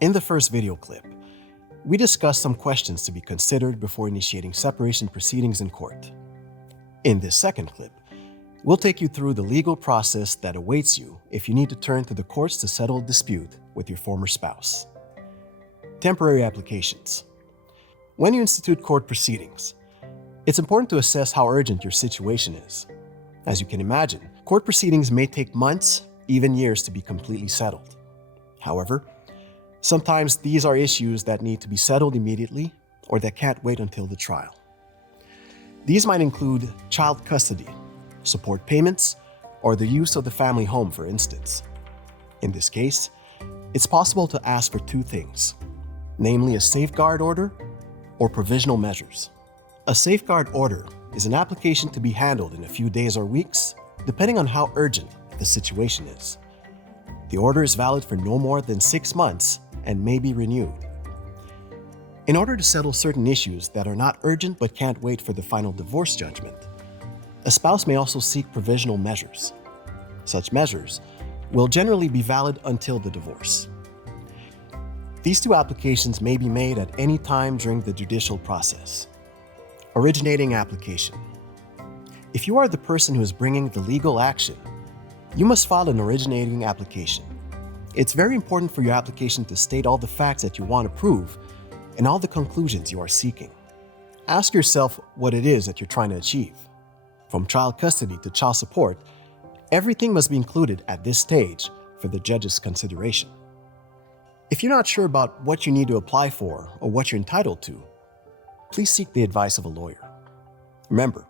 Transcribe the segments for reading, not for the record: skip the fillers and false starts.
In the first video clip, we discussed some questions to be considered before initiating separation proceedings in court. In this second clip, we'll take you through the legal process that awaits you if you need to turn to the courts to settle a dispute with your former spouse. Temporary applications. When you institute court proceedings, it's important to assess how urgent your situation is. As you can imagine, court proceedings may take months, even years to be completely settled. However, sometimes these are issues that need to be settled immediately or that can't wait until the trial. These might include child custody, support payments, or the use of the family home, for instance. In this case, it's possible to ask for two things, namely a safeguard order or provisional measures. A safeguard order is an application to be handled in a few days or weeks, depending on how urgent the situation is. The order is valid for no more than 6 months and may be renewed. In order to settle certain issues that are not urgent but can't wait for the final divorce judgment, a spouse may also seek provisional measures. Such measures will generally be valid until the divorce. These two applications may be made at any time during the judicial process. Originating application. If you are the person who is bringing the legal action, you must file an originating application. It's very important for your application to state all the facts that you want to prove and all the conclusions you are seeking. Ask yourself what it is that you're trying to achieve. From child custody to child support, everything must be included at this stage for the judge's consideration. If you're not sure about what you need to apply for or what you're entitled to, please seek the advice of a lawyer. Remember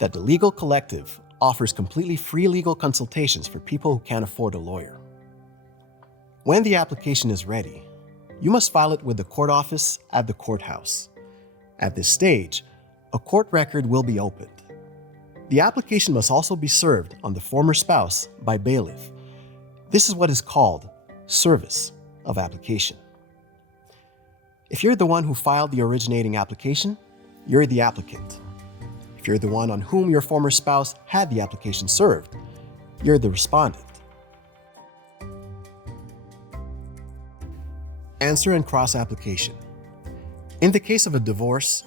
that the Legal Collective offers completely free legal consultations for people who can't afford a lawyer. When the application is ready, you must file it with the court office at the courthouse. At this stage, a court record will be opened. The application must also be served on the former spouse by bailiff. This is what is called service of application. If you're the one who filed the originating application, you're the applicant. If you're the one on whom your former spouse had the application served, you're the respondent. Answer and cross application. In the case of a divorce,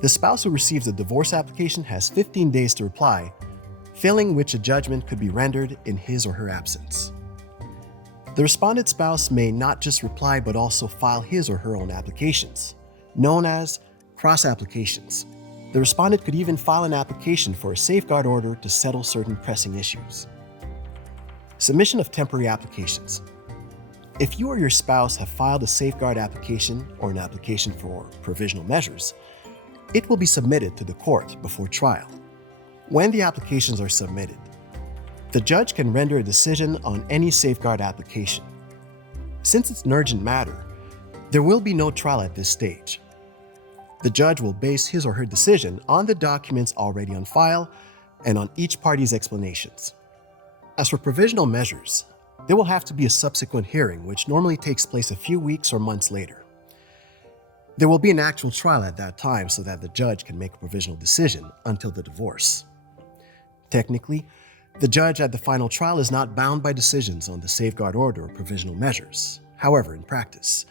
the spouse who receives a divorce application has 15 days to reply, failing which a judgment could be rendered in his or her absence. The respondent spouse may not just reply but also file his or her own applications, known as cross applications. The respondent could even file an application for a safeguard order to settle certain pressing issues. Submission of temporary applications. If you or your spouse have filed a safeguard application or an application for provisional measures, it will be submitted to the court before trial. When the applications are submitted, the judge can render a decision on any safeguard application. Since it's an urgent matter, there will be no trial at this stage. The judge will base his or her decision on the documents already on file and on each party's explanations. As for provisional measures, there will have to be a subsequent hearing, which normally takes place a few weeks or months later. There will be an actual trial at that time so that the judge can make a provisional decision until the divorce. Technically, the judge at the final trial is not bound by decisions on the safeguard order or provisional measures. However, in practice,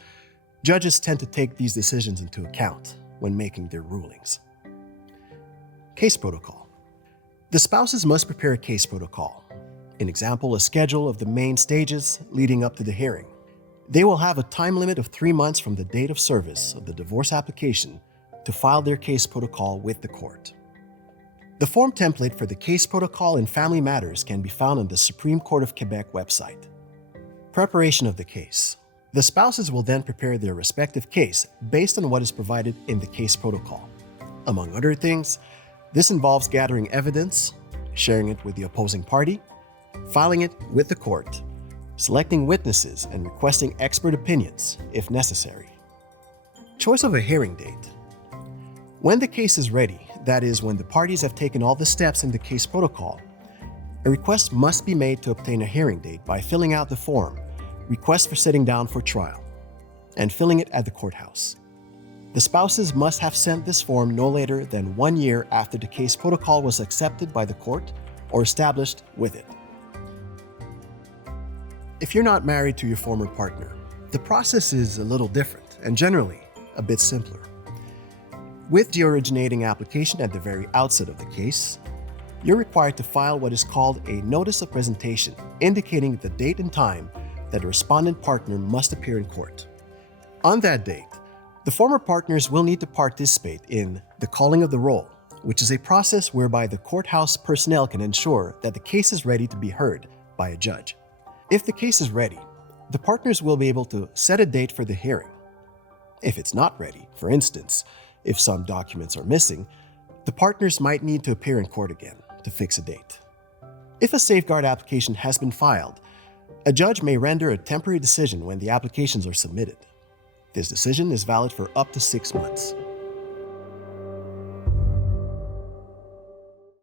judges tend to take these decisions into account when making their rulings. Case protocol. The spouses must prepare a case protocol. An example, a schedule of the main stages leading up to the hearing. They will have a time limit of 3 months from the date of service of the divorce application to file their case protocol with the court. The form template for the case protocol in family matters can be found on the Supreme Court of Quebec website. Preparation of the case. The spouses will then prepare their respective case based on what is provided in the case protocol. Among other things, this involves gathering evidence, sharing it with the opposing party, filing it with the court, selecting witnesses, and requesting expert opinions if necessary. Choice of a hearing date. When the case is ready, that is, when the parties have taken all the steps in the case protocol, a request must be made to obtain a hearing date by filling out the form, Request for Sitting Down for Trial, and filling it at the courthouse. The spouses must have sent this form no later than 1 year after the case protocol was accepted by the court or established with it. If you're not married to your former partner, The process is a little different and generally a bit simpler. With the originating application at the very outset of the case, you're required to file what is called a notice of presentation, indicating the date and time that the respondent partner must appear in court. On that date, the former partners will need to participate in the calling of the roll, which is a process whereby the courthouse personnel can ensure that the case is ready to be heard by a judge. If the case is ready, the partners will be able to set a date for the hearing. If it's not ready, for instance, if some documents are missing, the partners might need to appear in court again to fix a date. If a safeguard application has been filed, a judge may render a temporary decision when the applications are submitted. This decision is valid for up to 6 months.